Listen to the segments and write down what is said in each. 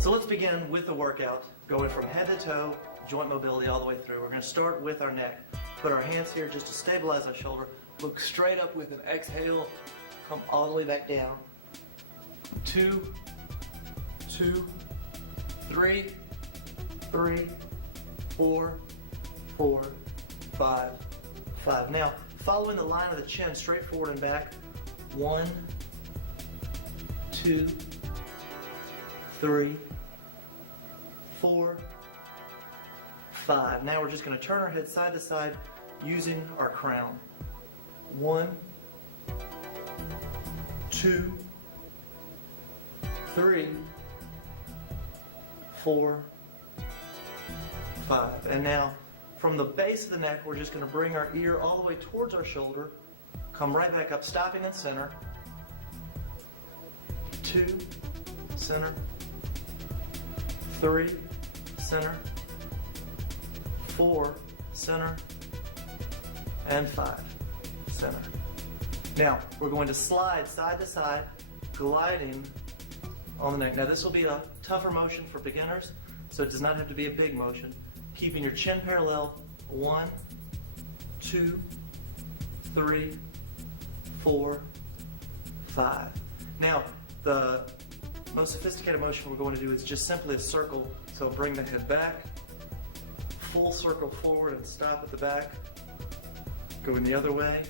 So let's begin with the workout, going from head to toe, joint mobility all the way through. We're going to start with our neck. Put our hands here just to stabilize our shoulder. Look straight up with an exhale. Come all the way back down. 2, 2, 3, 3, 4, 4, 5, 5. Now, following the line of the chin straight forward and back. 1, 2, 3, 4, 5. Now we're just going to turn our head side to side using our crown. 1, 2, 3, 4, 5. And now from the base of the neck, we're just going to bring our ear all the way towards our shoulder. Come right back up, stopping in center. 2, center. 3, center. 4, center. And 5, center. Now, we're going to slide side to side, gliding on the neck. Now, this will be a tougher motion for beginners, so it does not have to be a big motion. Keeping your chin parallel. 1, 2, 3, 4, 5. Now, the most sophisticated motion we're going to do is just simply a circle. So bring the head back, full circle forward and stop at the back. Going the other way,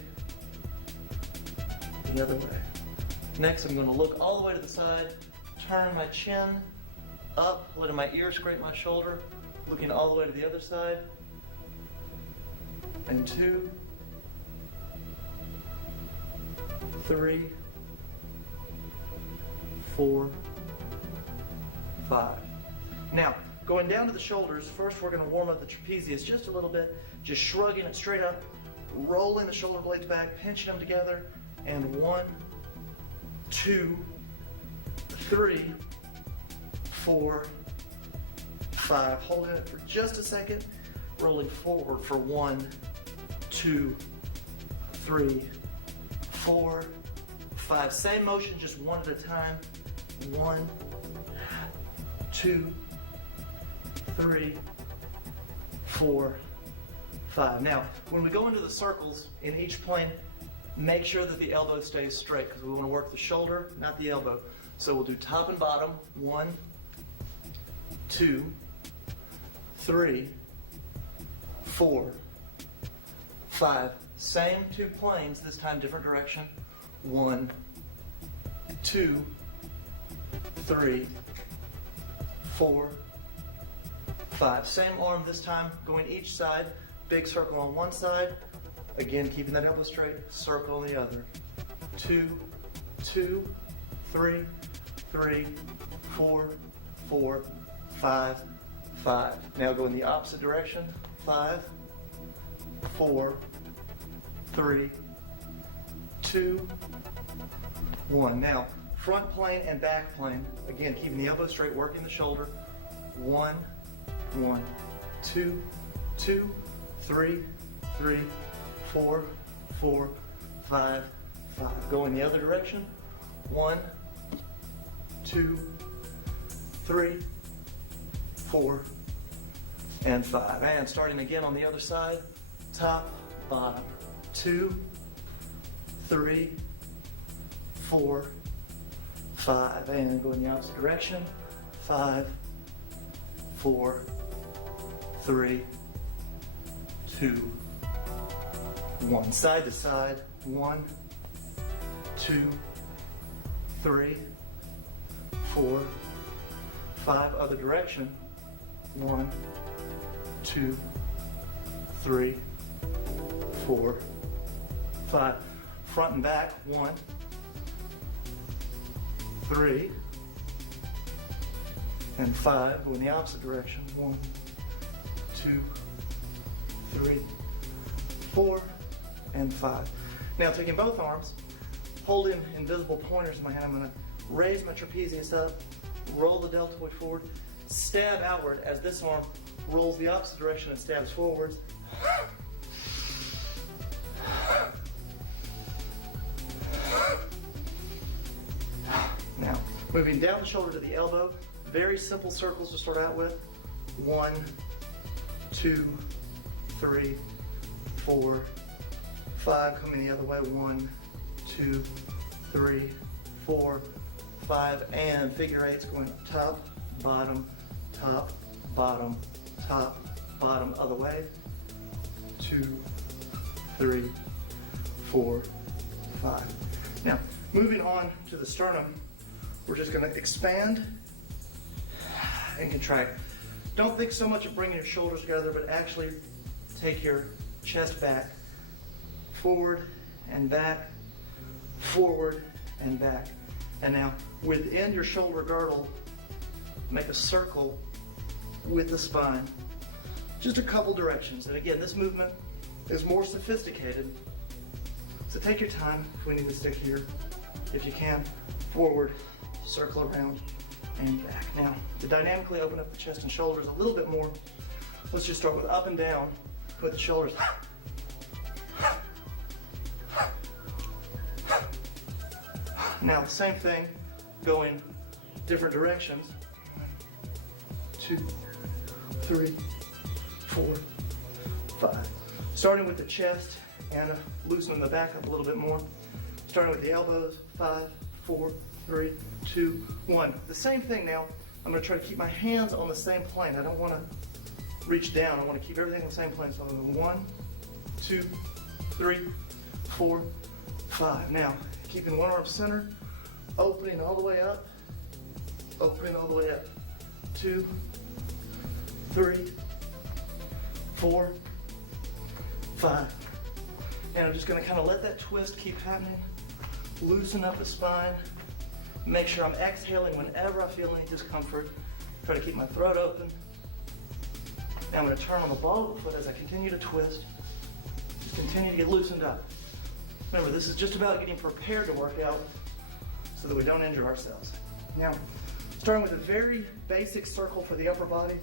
the other way. Next, I'm going to look all the way to the side, turn my chin up, letting my ear scrape my shoulder, looking all the way to the other side. And 2, 3, 4, 5. Now, going down to the shoulders, first we're going to warm up the trapezius just a little bit, just shrugging it straight up, rolling the shoulder blades back, pinching them together, and 1, 2, 3, 4, 5. Holding it for just a second, rolling forward for 1, 2, 3, 4, 5. Same motion, just one at a time. 1, 2, 3, 4, 5. Now, when we go into the circles in each plane, make sure that the elbow stays straight because we want to work the shoulder, not the elbow. So we'll do top and bottom. 1, 2, 3, 4, 5. Same 2 planes, this time different direction. 1, 2, 3, 4, 5. Same arm this time, going each side. Big circle on one side. Again, keeping that elbow straight. Circle on the other. 2, 2, 3, 3, 4, 4, 5, 5. Now go in the opposite direction. 5, 4, 3, 2, 1. Now, front plane and back plane. Again, keeping the elbow straight, working the shoulder. 1, 1, 2, 2, 3, 3, 4, 4, 5, 5. Go in the other direction. 1, 2, 3, 4, and 5. And starting again on the other side. Top, bottom. 2, 3, 4, 5. And go in the opposite direction. 5, 4, 3, 2, 1. Side to side. 1, 2, 3, 4, 5. Other direction. 1, 2, 3, 4, 5. Front and back. 1, 3, and 5. Go in the opposite direction. 1, 2, 3, 4, and 5. Now taking both arms, holding invisible pointers in my hand, I'm going to raise my trapezius up, roll the deltoid forward, stab outward as this arm rolls the opposite direction and stabs forwards. Now, moving down the shoulder to the elbow, very simple circles to start out with. 1, 2, 3, 4, 5. Coming the other way. 1, 2, 3, 4, 5. And figure eights going top, bottom, top, bottom, top, bottom. Other way. 2, 3, 4, 5. Now, moving on to the sternum, we're just going to expand and contract. Don't think so much of bringing your shoulders together, but actually take your chest back, forward and back, forward and back. And now, within your shoulder girdle, make a circle with the spine. Just a couple directions. And again, this movement is more sophisticated. So take your time if we need to stick here. If you can, forward, circle around, and back. Now, to dynamically open up the chest and shoulders a little bit more, let's just start with up and down. Put the shoulders. Now, the same thing, going different directions. 1, 2, 3, 4, 5. Starting with the chest and loosening the back up a little bit more. Starting with the elbows. 5, 4, 3, 2, 1. The same thing now. I'm going to try to keep my hands on the same plane. I don't want to reach down. I want to keep everything on the same plane. So I'm going to 1, 2, 3, 4, 5. Now, keeping one arm centered, opening all the way up, opening all the way up. 2, 3, 4, 5. And I'm just going to kind of let that twist keep happening. Loosen up the spine. Make sure I'm exhaling whenever I feel any discomfort. Try to keep my throat open. Now I'm going to turn on the ball of the foot as I continue to twist. Just continue to get loosened up. Remember, this is just about getting prepared to work out so that we don't injure ourselves. Now, starting with a very basic circle for the upper body,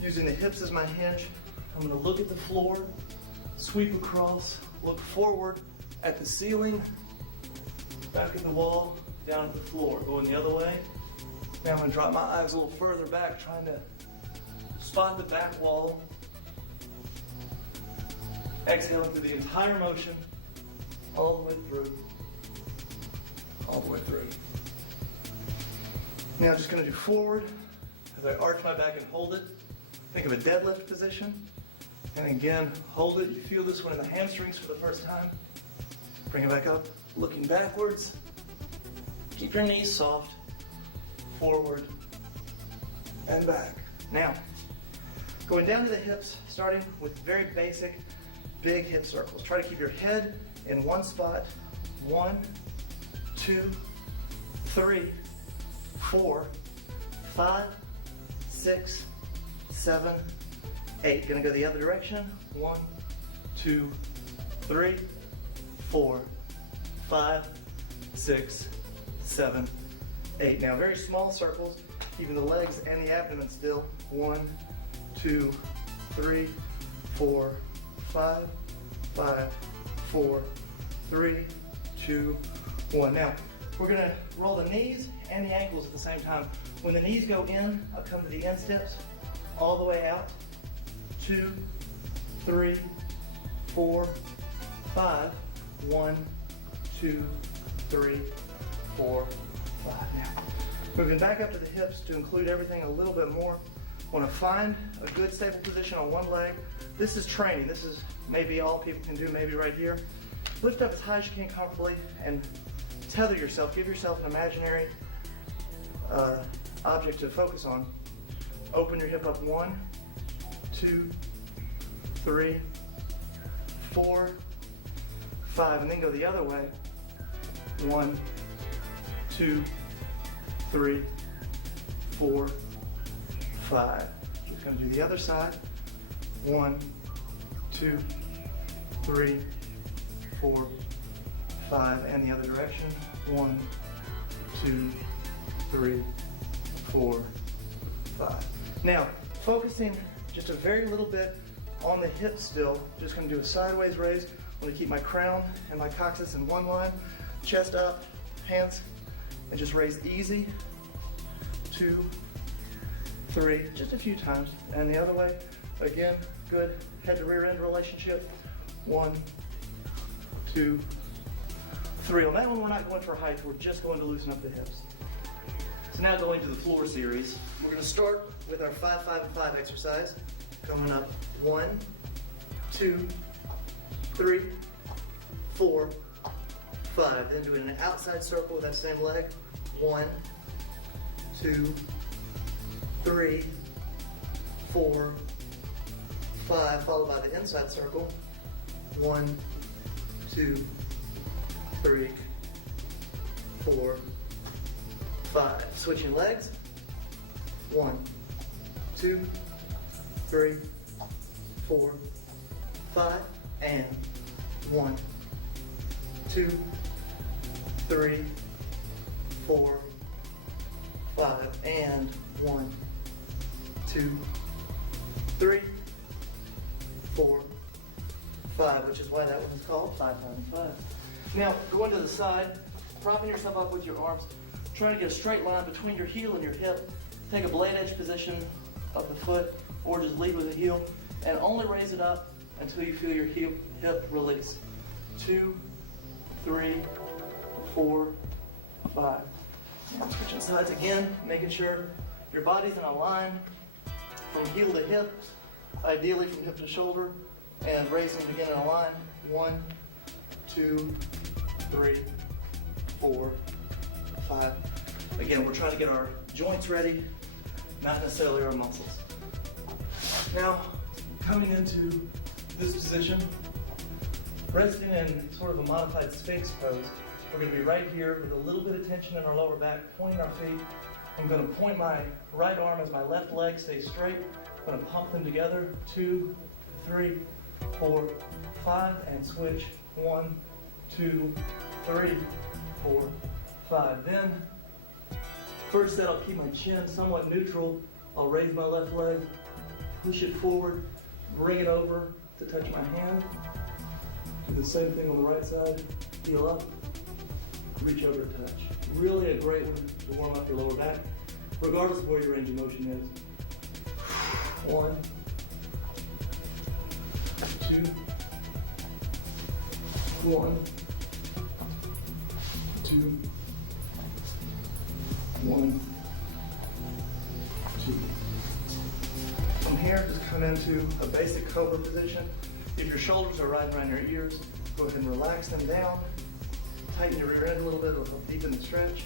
using the hips as my hinge, I'm going to look at the floor, sweep across, look forward at the ceiling, back at the wall, down at the floor. Going the other way. Now I'm going to drop my eyes a little further back, trying to spot the back wall. Exhaling through the entire motion, all the way through. All the way through. Now I'm just going to do forward as I arch my back and hold it. Think of a deadlift position. And again, hold it. You feel this one in the hamstrings for the first time. Bring it back up, looking backwards. Keep your knees soft, forward and back. Now, going down to the hips, starting with very basic, big hip circles. Try to keep your head in one spot. 1, 2, 3, 4, 5, 6, 7, 8. Gonna go the other direction. 1, 2, 3, 4, 5, 6, 7, 8. Now, very small circles, keeping the legs and the abdomen still. 1, 2, 3, 4, 5, 5, 4, 3, 2, 1. Now, we're going to roll the knees and the ankles at the same time. When the knees go in, I'll come to the insteps, all the way out. 2, 3, 4, 5. 1, 2, 3, 4, 5. Now, moving back up to the hips to include everything a little bit more. Want to find a good stable position on one leg. This is training. This is maybe all people can do, maybe right here. Lift up as high as you can comfortably and tether yourself. Give yourself an imaginary object to focus on. Open your hip up. 1, 2, 3, 4, 5, and then go the other way. 1, 2, 3, 4, 5. Just going to do the other side. 1, 2, 3, 4, 5, and the other direction. 1, 2, 3, 4, 5. Now, focusing just a very little bit on the hips still. Just going to do a sideways raise. I'm going to keep my crown and my coccyx in one line. Chest up, hands, and just raise easy. 2, 3, just a few times. And the other way, again, good head to rear end relationship. 1, 2, 3. On that one, we're not going for height, we're just going to loosen up the hips. So now going to the floor series. We're going to start with our 5, 5, and 5 exercise. Coming up 1, 2, 3, 4, 5. Then doing an outside circle with that same leg. 1, 2, 3, 4, 5, followed by the inside circle. 1, 2, 3, 4, 5. Switching legs. 1, 2, 3, 4, 5, and 1, 2, 3, 4, 5, and 1, 2, 3, 4, 5, which is why that one is called 5, 5, and 5. Now, going to the side, propping yourself up with your arms, trying to get a straight line between your heel and your hip. Take a blade edge position of the foot, or just lead with the heel, and only raise it up until you feel your hip release. 2, 3, 4, 5. Now switching sides again, making sure your body's in a line from heel to hip, ideally from hip to shoulder, and raising it again in a line. 1, 2, 3, 4, 5. Again, we're trying to get our joints ready, not necessarily our muscles. Now, coming into this position, resting in sort of a modified Sphinx pose. We're going to be right here with a little bit of tension in our lower back, pointing our feet. I'm going to point my right arm as my left leg stays straight. I'm going to pump them together. 2, 3, 4, 5, and switch. 1, 2, 3, 4, 5. Then, first set, I'll keep my chin somewhat neutral. I'll raise my left leg, push it forward, bring it over to touch my hand. Do the same thing on the right side. Heel up, reach over to touch. Really a great one to warm up your lower back, regardless of where your range of motion is. 1, 2, 1, 2, 1, 2. From here, just come into a basic cobra position. If your shoulders are right around your ears, go ahead and relax them down. Tighten your rear end a little bit, it'll deepen the stretch.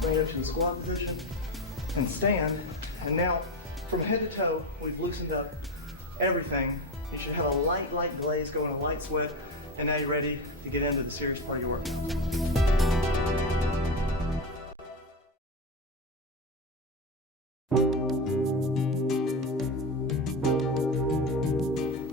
Bring it up to the squat position and stand. And now, from head to toe, we've loosened up everything. You should have a light glaze going, a light sweat, and now you're ready to get into the serious part of your workout.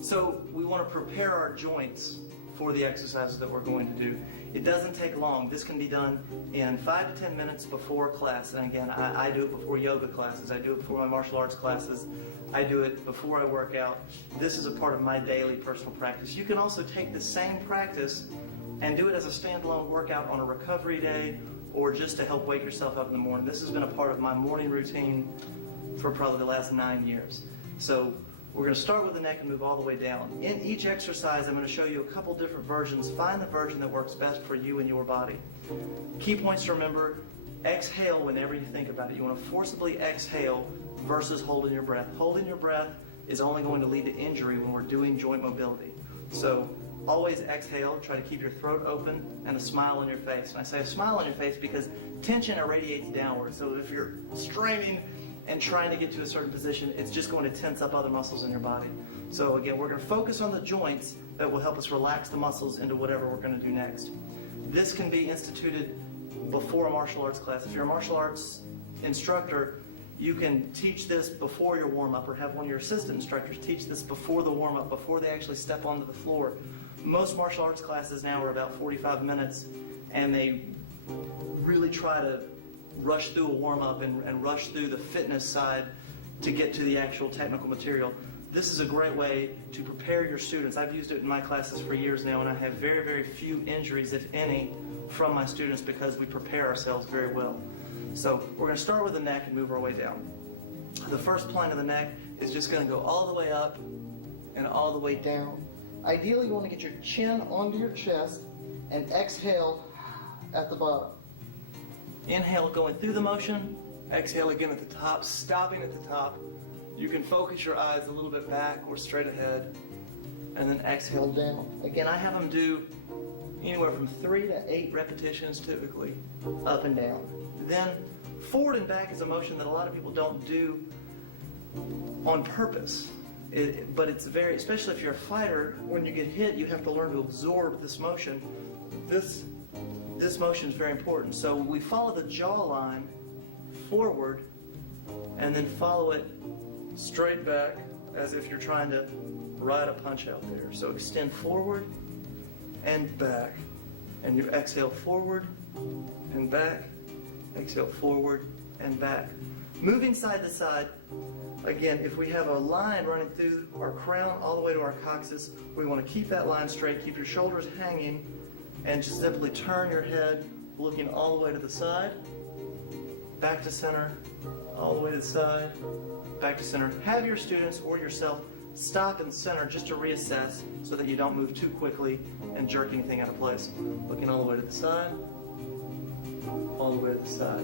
So we want to prepare our joints for the exercises that we're going to do. It doesn't take long. This can be done in 5 to 10 minutes before class. And again, I do it before yoga classes. I do it before my martial arts classes. I do it before I work out. This is a part of my daily personal practice. You can also take the same practice and do it as a standalone workout on a recovery day or just to help wake yourself up in the morning. This has been a part of my morning routine for probably the last 9 years. So we're going to start with the neck and move all the way down. In each exercise, I'm going to show you a couple different versions. Find the version that works best for you and your body. Key points to remember: exhale whenever you think about it. You want to forcibly exhale versus holding your breath. Holding your breath is only going to lead to injury when we're doing joint mobility. So always exhale, try to keep your throat open and a smile on your face. And I say a smile on your face because tension irradiates downward. So if you're straining and trying to get to a certain position, it's just going to tense up other muscles in your body. So again, we're going to focus on the joints that will help us relax the muscles into whatever we're going to do next. This can be instituted before a martial arts class. If you're a martial arts instructor, you can teach this before your warm-up or have one of your assistant instructors teach this before the warm-up, before they actually step onto the floor. Most martial arts classes now are about 45 minutes, and they really try to rush through a warm-up and rush through the fitness side to get to the actual technical material. This is a great way to prepare your students. I've used it in my classes for years now, and I have very, very few injuries, if any, from my students because we prepare ourselves very well. So we're going to start with the neck and move our way down. The first plane of the neck is just going to go all the way up and all the way down. Ideally, you want to get your chin onto your chest and exhale at the bottom. Inhale going through the motion, exhale again at the top, stopping at the top. You can focus your eyes a little bit back or straight ahead, and then exhale down. Again, I have them do anywhere from 3 to 8 repetitions typically, up and down. Then forward and back is a motion that a lot of people don't do on purpose. But it's very, especially if you're a fighter, when you get hit, you have to learn to absorb this motion. This motion is very important. So we follow the jawline forward and then follow it straight back as if you're trying to ride a punch out there. So extend forward and back. And you exhale forward and back. Exhale forward and back. Moving side to side. Again, if we have a line running through our crown all the way to our coccyx, we want to keep that line straight, keep your shoulders hanging, and just simply turn your head looking all the way to the side, back to center, all the way to the side, back to center. Have your students or yourself stop and center just to reassess so that you don't move too quickly and jerk anything out of place. Looking all the way to the side, all the way to the side.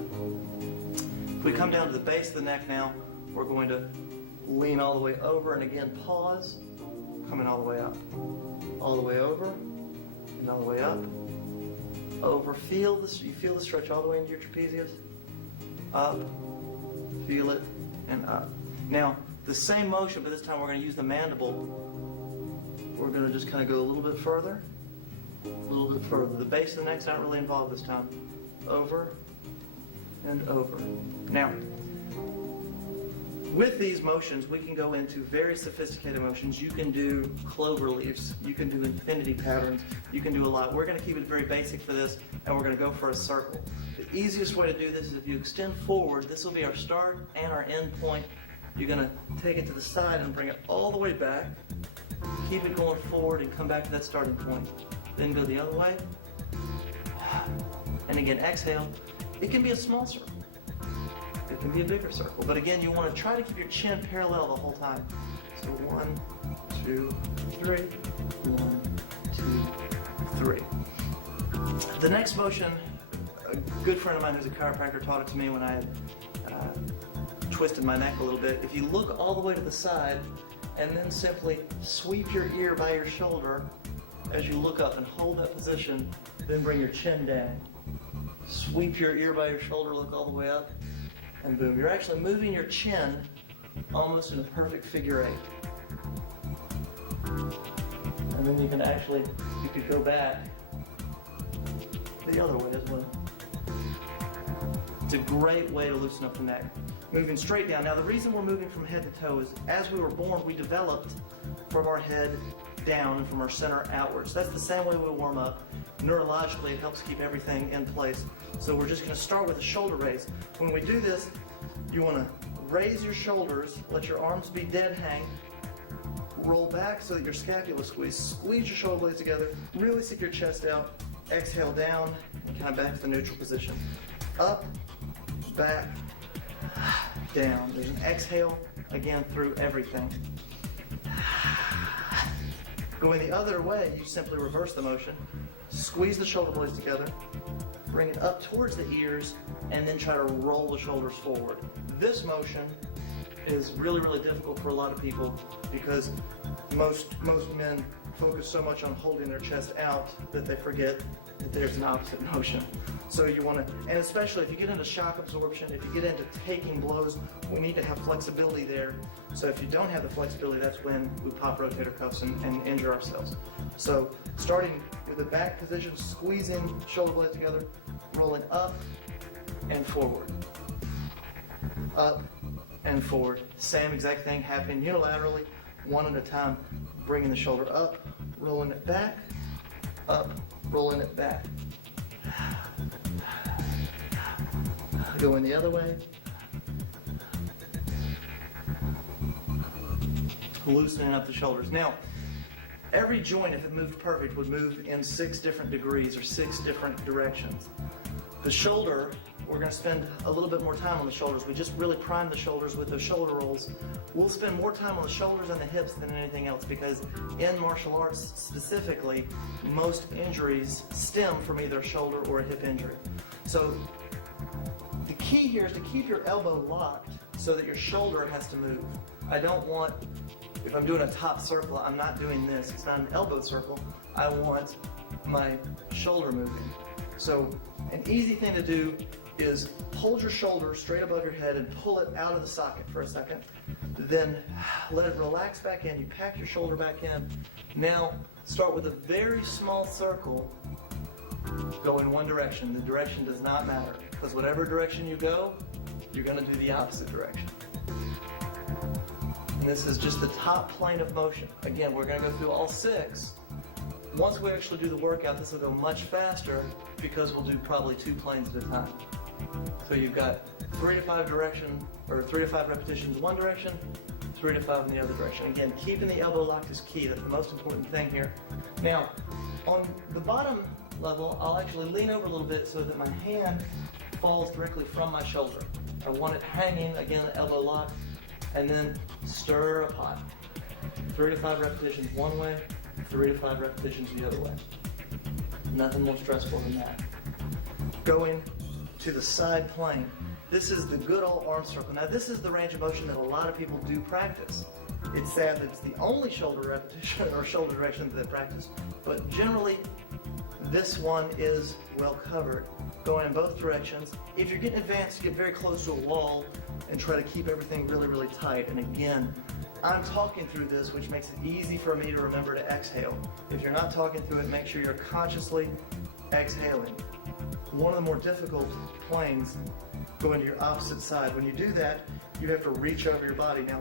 If we come down to the base of the neck now, we're going to lean all the way over and again pause, coming all the way up. All the way over and all the way up. Over, you feel the stretch all the way into your trapezius. Up, feel it, and up. Now, the same motion, but this time we're going to use the mandible. We're going to just kind of go a little bit further, a little bit further. The base of the neck's not really involved this time. Over and over. Now, with these motions, we can go into very sophisticated motions. You can do clover leaves, you can do infinity patterns, you can do a lot. We're going to keep it very basic for this, and we're going to go for a circle. The easiest way to do this is if you extend forward. This will be our start and our end point. You're going to take it to the side and bring it all the way back. Keep it going forward and come back to that starting point. Then go the other way. And again, exhale. It can be a small circle. It can be a bigger circle. But again, you want to try to keep your chin parallel the whole time. So 1, 2, 3. 1, 2, 3. The next motion, a good friend of mine who's a chiropractor taught it to me when I had twisted my neck a little bit. If you look all the way to the side and then simply sweep your ear by your shoulder as you look up and hold that position, then bring your chin down. Sweep your ear by your shoulder, look all the way up, and boom. You're actually moving your chin almost in a perfect figure 8. And then you can actually, you could go back the other way as well. It's a great way to loosen up the neck. Moving straight down. Now the reason we're moving from head to toe is as we were born, we developed from our head down and from our center outwards. That's the same way we warm up. Neurologically, it helps keep everything in place. So we're just going to start with a shoulder raise. When we do this, you want to raise your shoulders, let your arms be dead hang, roll back so that your scapula squeeze your shoulder blades together, really stick your chest out, exhale down, and kind of back to the neutral position. Up, back, down. There's an exhale, again, through everything. Going the other way, you simply reverse the motion. Squeeze the shoulder blades together, bring it up towards the ears, and then try to roll the shoulders forward. This motion is really, really difficult for a lot of people because most men focus so much on holding their chest out that they forget that there's an opposite motion. So you want to, and especially if you get into shock absorption, if you get into taking blows, we need to have flexibility there. So if you don't have the flexibility, that's when we pop rotator cuffs and injure ourselves. So starting with the back position, squeezing shoulder blades together, rolling up and forward. Up and forward. Same exact thing happening unilaterally, one at a time. Bringing the shoulder up, rolling it back, up, rolling it back. Going the other way. Loosening up the shoulders. Now, every joint, if it moved perfect, would move in 6 different degrees or 6 different directions. The shoulder we're going to spend a little bit more time on the shoulders. We just really primed the shoulders with those shoulder rolls. We'll spend more time on the shoulders and the hips than anything else because in martial arts specifically, most injuries stem from either a shoulder or a hip injury. So the key here is to keep your elbow locked so that your shoulder has to move. I don't want, if I'm doing a top circle, I'm not doing this. It's not an elbow circle. I want my shoulder moving. So an easy thing to do is hold your shoulder straight above your head and pull it out of the socket for a second. Then let it relax back in. You pack your shoulder back in. Now start with a very small circle. Go in one direction. The direction does not matter because whatever direction you go, you're going to do the opposite direction. And this is just the top plane of motion. Again, we're going to go through all 6. Once we actually do the workout, this will go much faster because we'll do probably 2 planes at a time. So you've got 3 to 5 repetitions one direction, 3 to 5 in the other direction. Again, keeping the elbow locked is key. That's the most important thing here. Now, on the bottom level, I'll actually lean over a little bit so that my hand falls directly from my shoulder. I want it hanging, again, elbow locked, and then stir a pot. 3 to 5 repetitions one way, 3 to 5 repetitions the other way. Nothing more stressful than that. Going to the side plane. This is the good old arm circle. Now this is the range of motion that a lot of people do practice. It's sad that it's the only shoulder repetition or shoulder direction that they practice, but generally this one is well covered. Going in both directions. If you're getting advanced, get very close to a wall and try to keep everything really, really tight. And again, I'm talking through this, which makes it easy for me to remember to exhale. If you're not talking through it, make sure you're consciously exhaling. One of the more difficult planes, going to your opposite side. When you do that, you have to reach over your body. Now,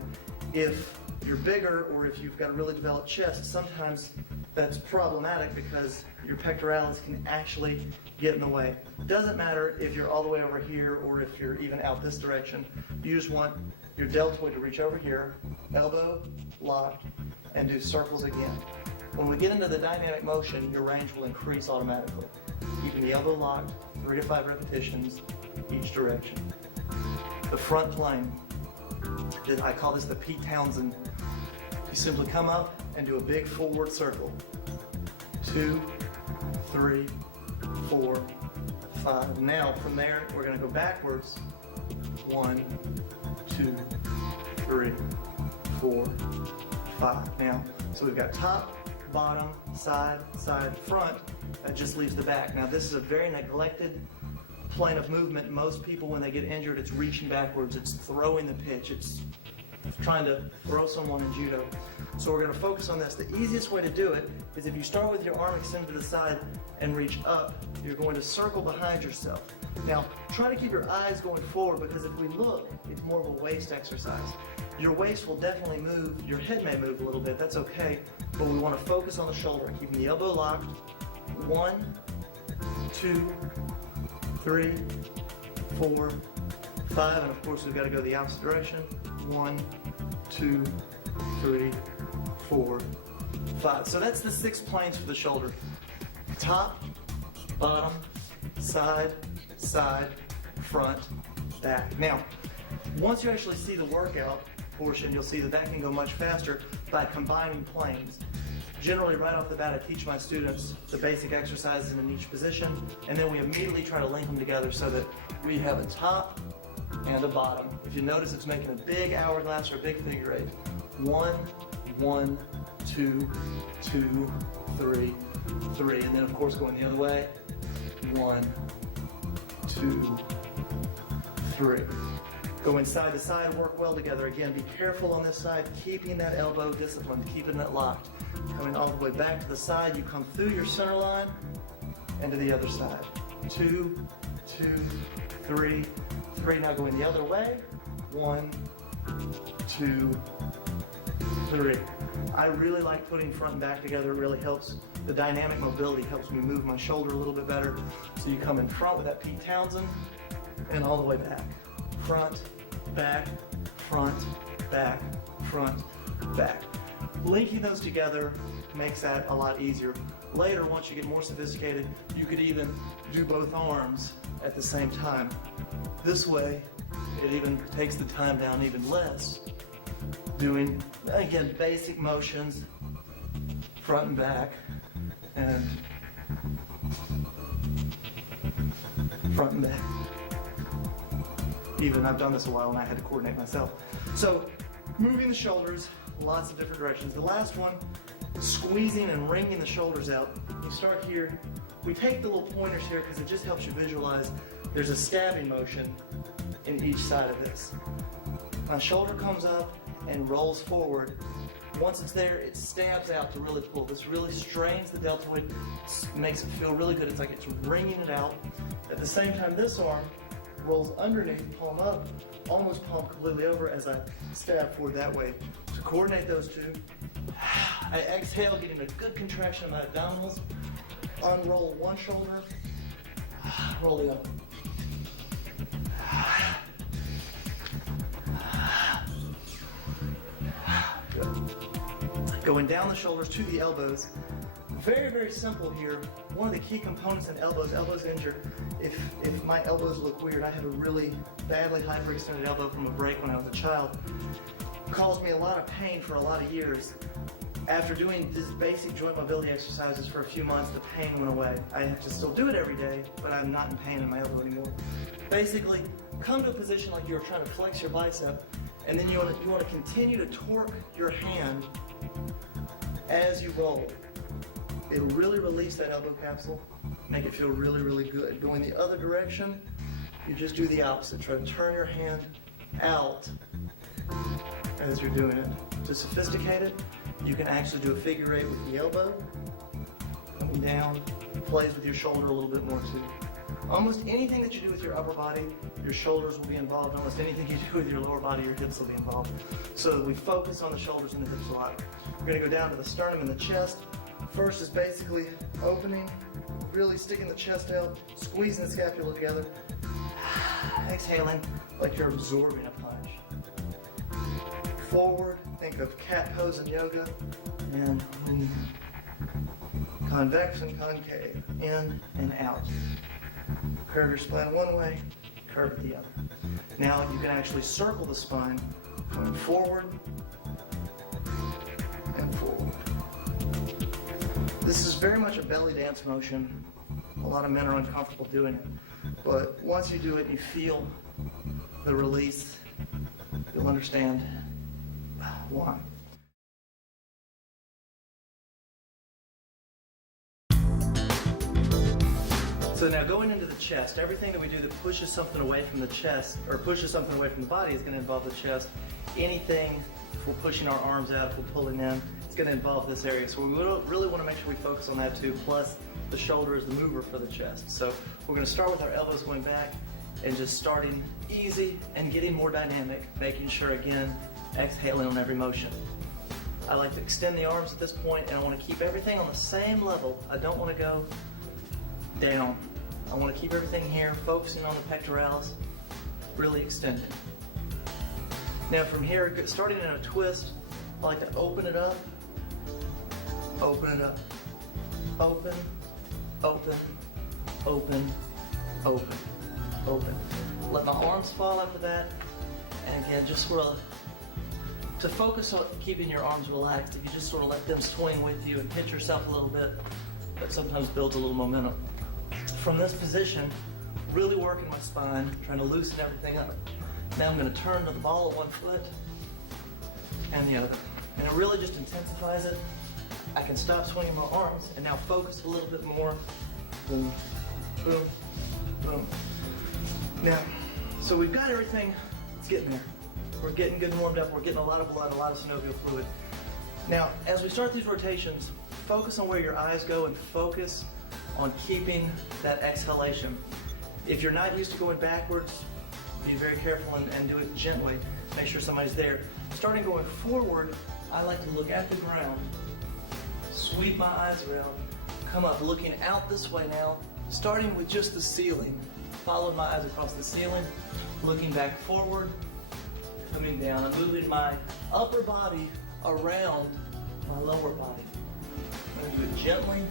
if you're bigger or if you've got a really developed chest, sometimes that's problematic because your pectoralis can actually get in the way. Doesn't matter if you're all the way over here or if you're even out this direction. You just want your deltoid to reach over here, elbow locked, and do circles again. When we get into the dynamic motion, your range will increase automatically. Keeping the elbow locked, 3 to 5 repetitions each direction. The front plane, I call this the Pete Townsend. You simply come up and do a big forward circle. 2, 3, 4, 5. Now from there, we're going to go backwards. 1, 2, 3, 4, 5. Now, so we've got top, bottom, side, side, front. That just leaves the back. Now this is a very neglected plane of movement. Most people, when they get injured, it's reaching backwards, it's throwing the pitch, it's trying to throw someone in judo. So we're going to focus on this. The easiest way to do it is if you start with your arm extended to the side and reach up, you're going to circle behind yourself. Now, try to keep your eyes going forward because if we look, it's more of a waist exercise. Your waist will definitely move, your head may move a little bit, that's okay, but we want to focus on the shoulder, keeping the elbow locked. 1, 2, 3, 4, 5, and of course we've got to go the opposite direction. 1, 2, 3, 4, 5. So that's the 6 planes for the shoulder. Top, bottom, side, side, front, back. Now, once you actually see the workout portion, you'll see that that can go much faster by combining planes. Generally, right off the bat, I teach my students the basic exercises in each position, and then we immediately try to link them together so that we have a top and a bottom. If you notice, it's making a big hourglass or a big figure 8. 1, 1, 2, 2, 3, 3, and then of course going the other way. 1, 2, 3. Going side to side, work well together. Again, be careful on this side, keeping that elbow disciplined, keeping it locked. Coming all the way back to the side, you come through your center line and to the other side. 2, 2, 3, 3. Now going the other way. 1, 2, 3. I really like putting front and back together. It really helps. The dynamic mobility helps me move my shoulder a little bit better. So you come in front with that Pete Townsend and all the way back. Front, back, front, back, front, back. Linking those together makes that a lot easier. Later, once you get more sophisticated, you could even do both arms at the same time. This way, it even takes the time down even less. Doing, again, basic motions, front and back, and front and back. Even, I've done this a while and I had to coordinate myself. So, moving the shoulders, lots of different directions. The last one, squeezing and wringing the shoulders out. You start here. We take the little pointers here because it just helps you visualize there's a stabbing motion in each side of this. My shoulder comes up and rolls forward. Once it's there, it stabs out to really pull. This really strains the deltoid, makes it feel really good. It's like it's wringing it out. At the same time, this arm rolls underneath, palm up, almost palm completely over as I stab forward that way. To coordinate those two, I exhale, getting a good contraction of my abdominals. Unroll one shoulder, roll the other. Good. Going down the shoulders to the elbows. Very, very simple here. One of the key components in elbows injured. If my elbows look weird, I have a really badly hyperextended elbow from a break when I was a child. It caused me a lot of pain for a lot of years. After doing these basic joint mobility exercises for a few months, the pain went away. I have to still do it every day, but I'm not in pain in my elbow anymore. Basically, come to a position like you're trying to flex your bicep, and then you want to continue to torque your hand as you roll. It'll really release that elbow capsule, make it feel really, really good. Going the other direction, you just do the opposite. Try to turn your hand out as you're doing it. To sophisticate it, you can actually do a figure eight with the elbow, coming down, plays with your shoulder a little bit more too. Almost anything that you do with your upper body, your shoulders will be involved. Almost anything you do with your lower body, your hips will be involved. So we focus on the shoulders and the hips a lot. We're going to go down to the sternum and the chest. First is basically opening, really sticking the chest out, squeezing the scapula together, exhaling like you're absorbing a punch. Forward, think of cat pose in yoga, and convex and concave, in and out. Curve your spine one way, curve it the other. Now you can actually circle the spine, going forward and forward. This is very much a belly dance motion. A lot of men are uncomfortable doing it, but once you do it and you feel the release, you'll understand why. So now going into the chest, everything that we do that pushes something away from the chest or pushes something away from the body is going to involve the chest. Anything, if we're pushing our arms out, if we're pulling in, it's going to involve this area. So we really want to make sure we focus on that too, plus the shoulder is the mover for the chest. So we're going to start with our elbows going back and just starting easy and getting more dynamic, making sure, again, exhaling on every motion. I like to extend the arms at this point, and I want to keep everything on the same level. I don't want to go down. I want to keep everything here, focusing on the pectoralis, really extending. Now from here, starting in a twist, I like to open it up, open it up, open, open, open, open, open. Let my arms fall after that, and again, just sort of to focus on keeping your arms relaxed. If you just sort of let them swing with you and pinch yourself a little bit, that sometimes builds a little momentum. From this position, really working my spine, trying to loosen everything up. Now I'm going to turn to the ball of one foot and the other. And it really just intensifies it. I can stop swinging my arms and now focus a little bit more. Boom, boom, boom. Now, so we've got everything. It's getting there. We're getting good and warmed up. We're getting a lot of blood, a lot of synovial fluid. Now, as we start these rotations, focus on where your eyes go and focus on keeping that exhalation. If you're not used to going backwards, be very careful and do it gently. Make sure somebody's there. Starting going forward, I like to look at the ground, sweep my eyes around, come up, looking out this way now, starting with just the ceiling. Following my eyes across the ceiling, looking back forward, coming down. I'm moving my upper body around my lower body. I'm going to do it gently,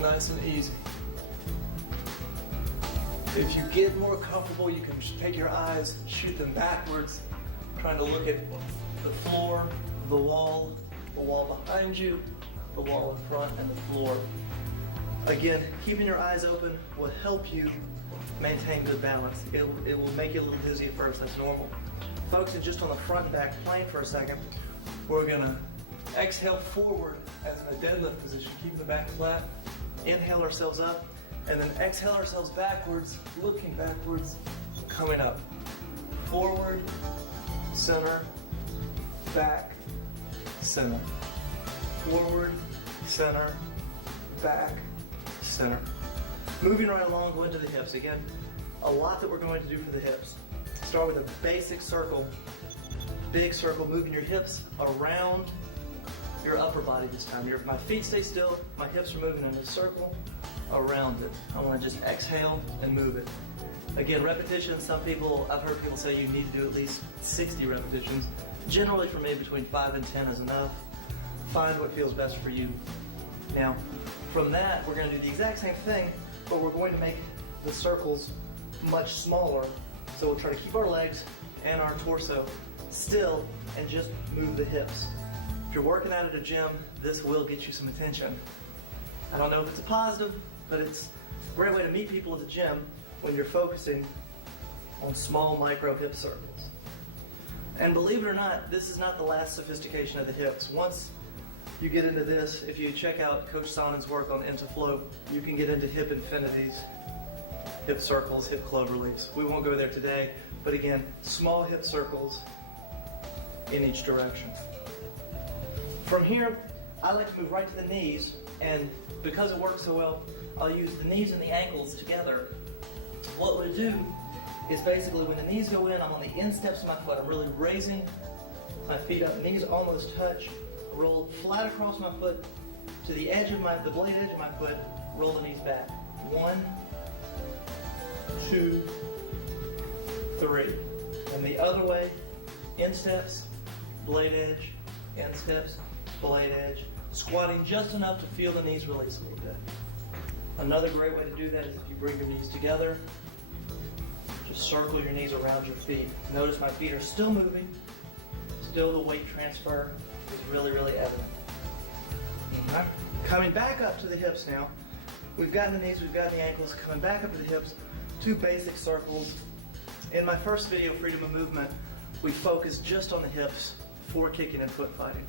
nice and easy. If you get more comfortable, you can take your eyes, shoot them backwards, trying to look at the floor, the wall behind you, the wall in front, and the floor. Again, keeping your eyes open will help you maintain good balance. It will make you a little dizzy at first, that's normal. Focusing just on the front and back plane for a second, we're gonna exhale forward as in a deadlift position, keeping the back flat. Inhale ourselves up, and then exhale ourselves backwards, looking backwards, coming up. Forward, center, back, center. Forward, center, back, center. Moving right along, go into the hips. Again, a lot that we're going to do for the hips. Start with a basic circle, big circle, moving your hips around your upper body this time. My feet stay still, my hips are moving in a circle around it. I want to just exhale and move it. Again, repetitions, I've heard people say you need to do at least 60 repetitions. Generally for me, between 5 and 10 is enough. Find what feels best for you. Now, from that, we're going to do the exact same thing, but we're going to make the circles much smaller. So we'll try to keep our legs and our torso still and just move the hips. If you're working out at a gym, this will get you some attention. I don't know if it's a positive, but it's a great way to meet people at the gym when you're focusing on small micro hip circles. And believe it or not, this is not the last sophistication of the hips. Once you get into this, if you check out Coach Sonen's work on Into Flow, you can get into hip infinities, hip circles, hip cloverleafs. We won't go there today, but again, small hip circles in each direction. From here, I like to move right to the knees, and because it works so well, I'll use the knees and the ankles together. What we do is basically when the knees go in, I'm on the insteps of my foot. I'm really raising my feet up, knees almost touch, roll flat across my foot to the edge of the blade edge of my foot, roll the knees back. 1, 2, 3. And the other way, insteps, blade edge, insteps, blade edge, squatting just enough to feel the knees release a little bit. Another great way to do that is if you bring your knees together, just circle your knees around your feet. Notice my feet are still moving, still the weight transfer is really, really evident. Right. Coming back up to the hips now. We've gotten the knees, we've gotten the ankles, coming back up to the hips, 2 basic circles. In my first video, Freedom of Movement, we focused just on the hips for kicking and foot fighting.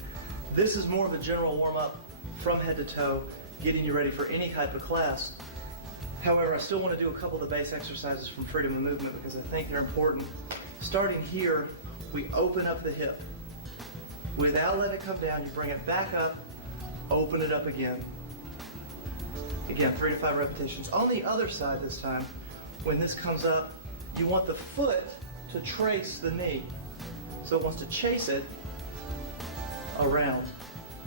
This is more of a general warm-up from head to toe, getting you ready for any type of class. However, I still want to do a couple of the base exercises from Freedom of Movement because I think they're important. Starting here, we open up the hip. Without letting it come down, you bring it back up, open it up again. Again, 3 to 5 repetitions. On the other side this time, when this comes up, you want the foot to trace the knee. So it wants to chase it around,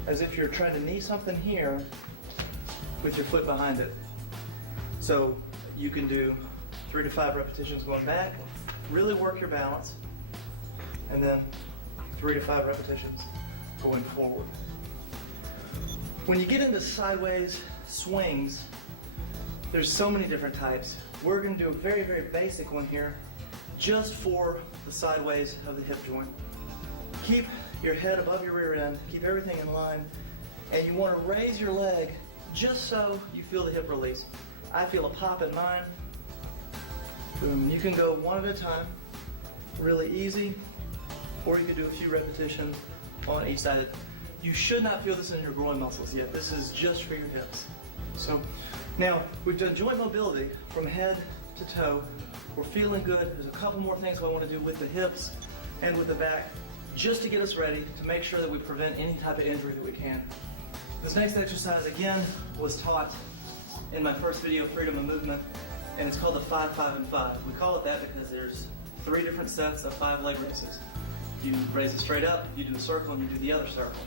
as if you're trying to knee something here with your foot behind it. So you can do 3 to 5 repetitions going back, really work your balance, and then 3 to 5 repetitions going forward. When you get into sideways swings, there's so many different types. We're going to do a very, very basic one here, just for the sideways of the hip joint. Keep your head above your rear end, keep everything in line, and you want to raise your leg just so you feel the hip release. I feel a pop in mine. Boom. You can go one at a time, really easy, or you can do a few repetitions on each side. You should not feel this in your groin muscles yet. This is just for your hips. So now we've done joint mobility from head to toe. We're feeling good. There's a couple more things I want to do with the hips and with the back, just to get us ready to make sure that we prevent any type of injury that we can. This next exercise, again, was taught in my first video, Freedom of Movement, and it's called the 5, 5, and 5. We call it that because there's 3 different sets of 5 leg raises. You raise it straight up, you do a circle, and you do the other circle.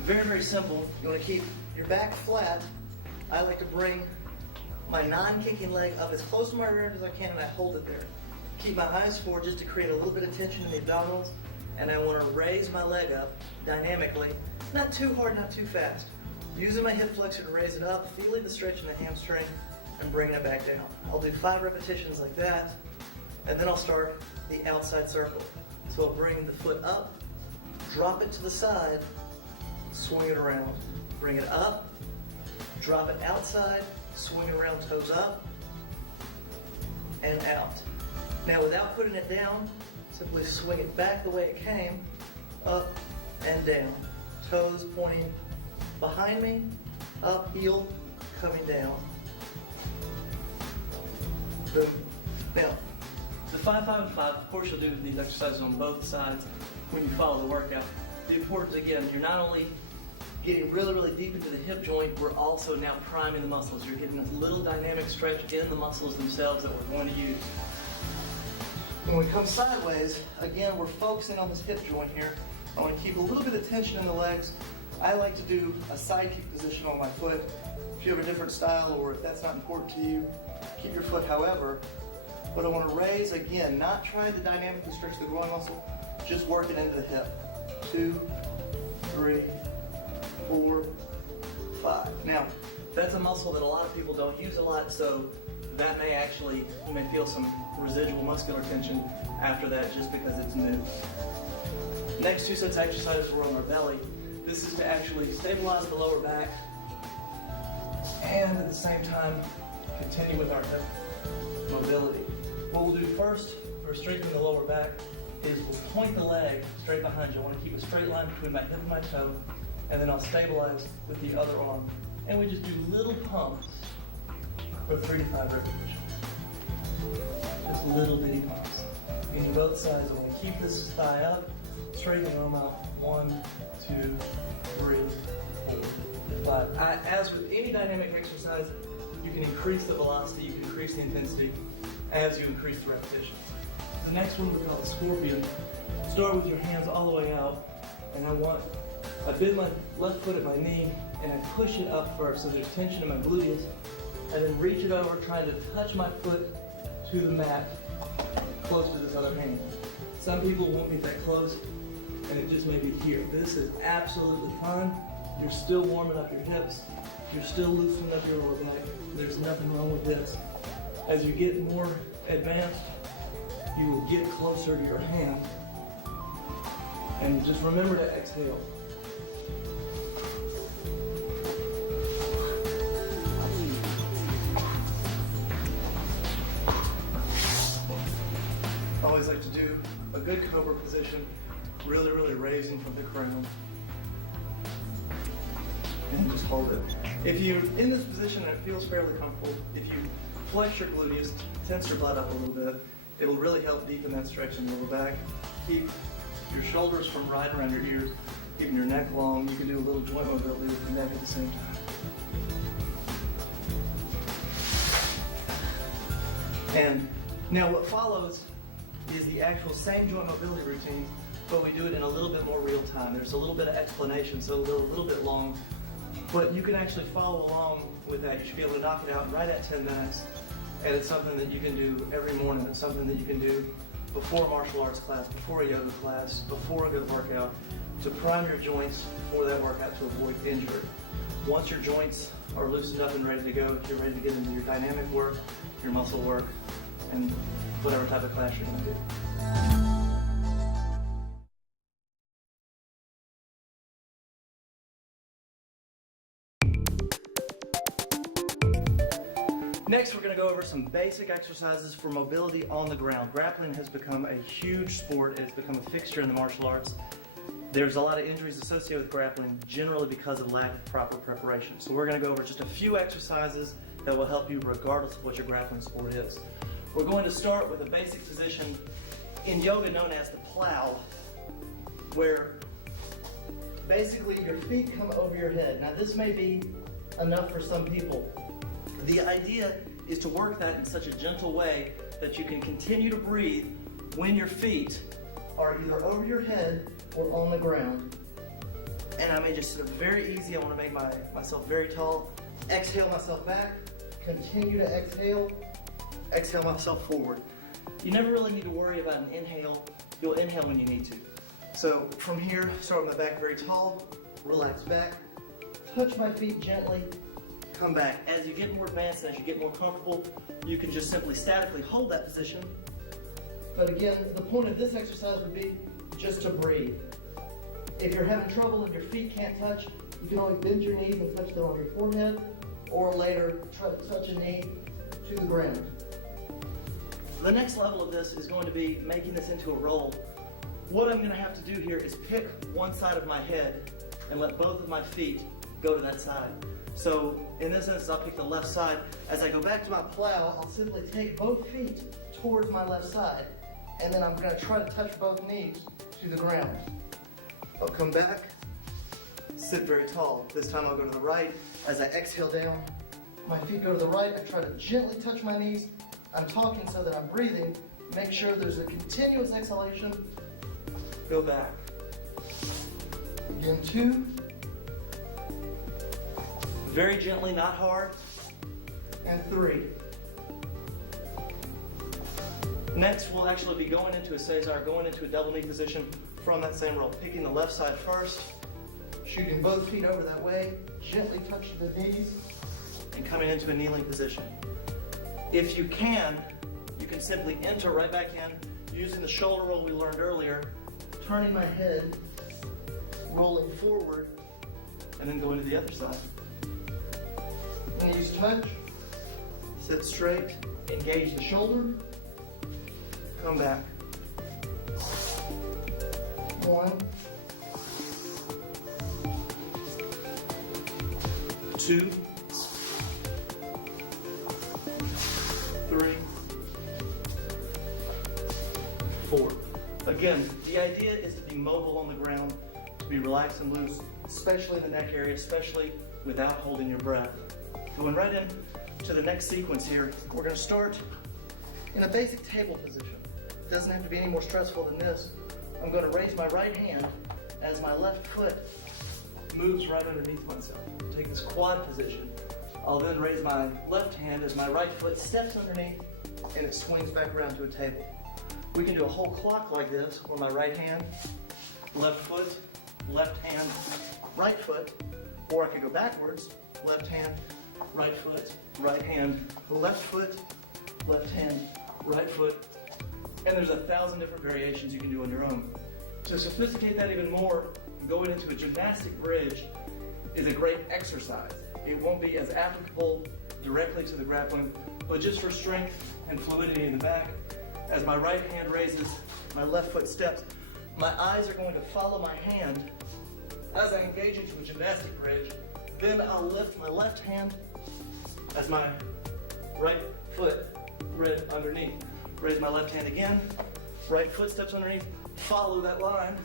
Very, very simple. You want to keep your back flat. I like to bring my non-kicking leg up as close to my rear end as I can, and I hold it there. Keep my eyes forward just to create a little bit of tension in the abdominals, and I want to raise my leg up dynamically, not too hard, not too fast. Using my hip flexor to raise it up, feeling the stretch in the hamstring, and bringing it back down. I'll do 5 repetitions like that, and then I'll start the outside circle. So I'll bring the foot up, drop it to the side, swing it around. Bring it up, drop it outside, swing it around, toes up, and out. Now without putting it down, simply swing it back the way it came, up and down. Toes pointing behind me, up, heel, coming down. Boom. Now, the 5, 5, and 5, of course you'll do these exercises on both sides when you follow the workout. The importance, again, you're not only getting really, really deep into the hip joint, we're also now priming the muscles. You're getting a little dynamic stretch in the muscles themselves that we're going to use. When we come sideways, again, we're focusing on this hip joint here. I want to keep a little bit of tension in the legs. I like to do a side kick position on my foot. If you have a different style or if that's not important to you, keep your foot however. But I want to raise, again, not trying to dynamically stretch the groin muscle, just working into the hip. 2, 3, 4, 5. Now, that's a muscle that a lot of people don't use a lot, so that may actually, you may feel some residual muscular tension after that just because it's new. Next 2 sets of exercises were on our belly. This is to actually stabilize the lower back and at the same time continue with our hip mobility. What we'll do first for strengthening the lower back is we'll point the leg straight behind you. I want to keep a straight line between my hip and my toe, and then I'll stabilize with the other arm. And we just do little pumps for 3 to 5 repetitions. Just little bitty pumps. Meaning both sides. I want to keep this thigh up, straighten the arm out. 1, 2, 3, 4, 5. As with any dynamic exercise, you can increase the velocity, you can increase the intensity as you increase the repetitions. The next one we call the scorpion. Start with your hands all the way out, and I bend my left foot at my knee, and I push it up first, so there's tension in my gluteus, and then reach it over, trying to touch my foot to the mat, close to this other hand. Some people won't get that close, and it just may be here. This is absolutely fine. You're still warming up your hips. You're still loosening up your lower back. There's nothing wrong with this. As you get more advanced, you will get closer to your hand. And just remember to exhale. I always like to do a good cobra position, really, really raising from the ground. And just hold it. If you're in this position and it feels fairly comfortable, if you flex your gluteus, tense your butt up a little bit, it'll really help deepen that stretch in the lower back. Keep your shoulders from right around your ears, keeping your neck long. You can do a little joint mobility with your neck at the same time. And now what follows is the actual same joint mobility routine, but we do it in a little bit more real time. There's a little bit of explanation, so a little bit long, but you can actually follow along with that. You should be able to knock it out right at 10 minutes. And it's something that you can do every morning. It's something that you can do before a martial arts class, before a yoga class, before a good workout, to prime your joints for that workout to avoid injury. Once your joints are loosened up and ready to go, you're ready to get into your dynamic work, your muscle work, and whatever type of class you're going to do. Next, we're going to go over some basic exercises for mobility on the ground. Grappling has become a huge sport. It has become a fixture in the martial arts. There's a lot of injuries associated with grappling, generally because of lack of proper preparation. So we're going to go over just a few exercises that will help you regardless of what your grappling sport is. We're going to start with a basic position in yoga known as the plow, where basically your feet come over your head. Now this may be enough for some people. The idea is to work that in such a gentle way that you can continue to breathe when your feet are either over your head or on the ground. And I may just sit up very easy. I want to make myself very tall. Exhale myself back. Continue to exhale. Exhale myself forward. You never really need to worry about an inhale. You'll inhale when you need to. So from here, start with my back very tall. Relax back. Touch my feet gently. come back. As you get more advanced and as you get more comfortable, you can just simply statically hold that position. But again, the point of this exercise would be just to breathe. If you're having trouble and your feet can't touch, you can always bend your knees and touch them on your forehead, or later try to touch a knee to the ground. The next level of this is going to be making this into a roll. What I'm going to have to do here is pick one side of my head and let both of my feet go to that side. So in this instance, I'll pick the left side. As I go back to my plow, I'll simply take both feet towards my left side, and then I'm going to try to touch both knees to the ground. I'll come back, sit very tall. This time I'll go to the right. As I exhale down, my feet go to the right. I try to gently touch my knees. I'm talking so that I'm breathing. Make sure there's a continuous exhalation. Go back. Again, 2. Very gently, not hard. And 3. Next, we'll actually be going into a Cesar, going into a double knee position from that same roll. Picking the left side first, shooting both feet over that way, gently touch the knees, and coming into a kneeling position. If you can simply enter right back in using the shoulder roll we learned earlier, turning my head, rolling forward, and then going to the other side. I'm going to use touch, sit straight, engage the shoulder, come back. 1, 2, 3, 4. Again, the idea is to be mobile on the ground, to be relaxed and loose, especially in the neck area, especially without holding your breath. Going right in to the next sequence here, we're going to start in a basic table position. It doesn't have to be any more stressful than this. I'm going to raise my right hand as my left foot moves right underneath myself. Take this quad position. I'll then raise my left hand as my right foot steps underneath and it swings back around to a table. We can do a whole clock like this where my right hand, left foot, left hand, right foot, or I could go backwards, left hand, right foot, right hand, left foot, left hand, right foot, and there's 1,000 different variations you can do on your own. To sophisticate that even more, going into a gymnastic bridge is a great exercise. It won't be as applicable directly to the grappling, but just for strength and fluidity in the back. As my right hand raises, my left foot steps, my eyes are going to follow my hand as I engage into a gymnastic bridge. Then I'll lift my left hand as my right foot read underneath. Raise my left hand again, right foot steps underneath, follow that line,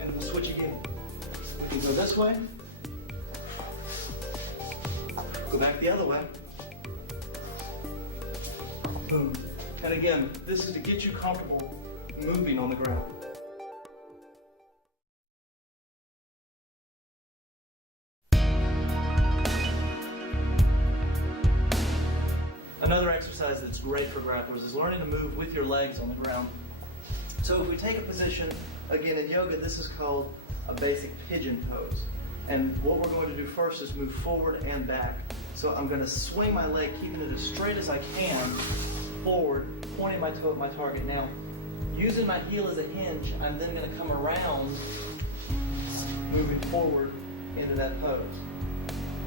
and we'll switch again. We can go this way, go back the other way, boom. And again, this is to get you comfortable moving on the ground. Another exercise that's great for grapplers is learning to move with your legs on the ground. So if we take a position, again in yoga this is called a basic pigeon pose. And what we're going to do first is move forward and back. So I'm going to swing my leg, keeping it as straight as I can, forward, pointing my toe at my target. Now, using my heel as a hinge, I'm then going to come around, moving forward into that pose.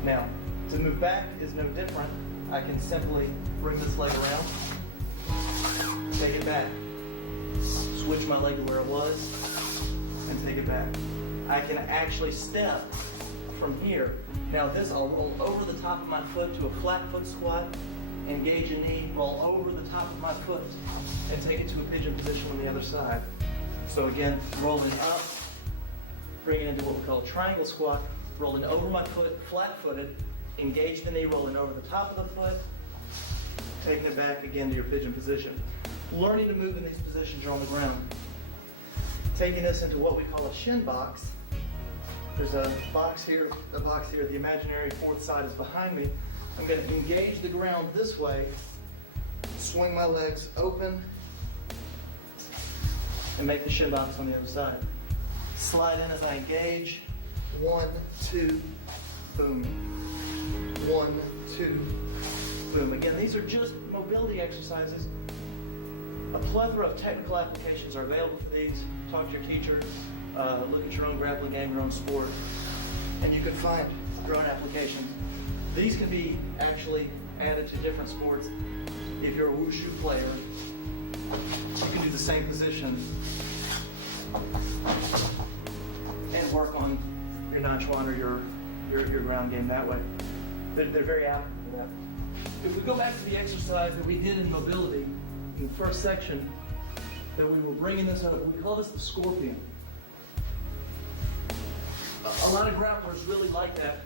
Now, to move back is no different. I can simply bring this leg around, take it back, switch my leg to where it was, and take it back. I can actually step from here. Now this, I'll roll over the top of my foot to a flat foot squat, engage a knee, roll over the top of my foot, and take it to a pigeon position on the other side. So again, rolling up, bringing it into what we call a triangle squat, rolling over my foot, flat-footed, engage the knee, rolling over the top of the foot, taking it back again to your pigeon position. Learning to move in these positions are on the ground. Taking this into what we call a shin box. There's a box here, the imaginary fourth side is behind me. I'm going to engage the ground this way, swing my legs open, and make the shin box on the other side. Slide in as I engage. 1, 2, boom. 1, 2, boom. Again, these are just mobility exercises. A plethora of technical applications are available for these. Talk to your teacher, look at your own grappling game, your own sport, and you can find your own applications. These can be actually added to different sports. If you're a wushu player, you can do the same position and work on your Nanchuan or your ground game that way. They're very applicable for that. If we go back to the exercise that we did in mobility in the first section, that we were bringing this up, we call this the scorpion. A lot of grapplers really like that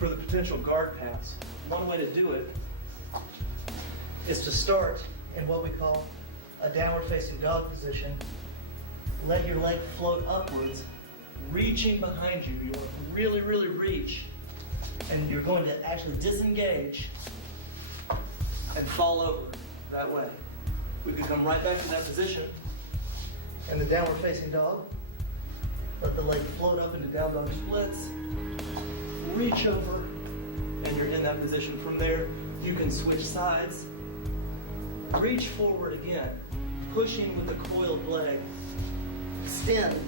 for the potential guard pass. One way to do it is to start in what we call a downward facing dog position. Let your leg float upwards, reaching behind you. You want to really, really reach, and you're going to actually disengage and fall over that way. We can come right back to that position in the downward facing dog. Let the leg float up into down dog splits. Reach over, and you're in that position. From there, you can switch sides. Reach forward again, pushing with the coiled leg. Extend,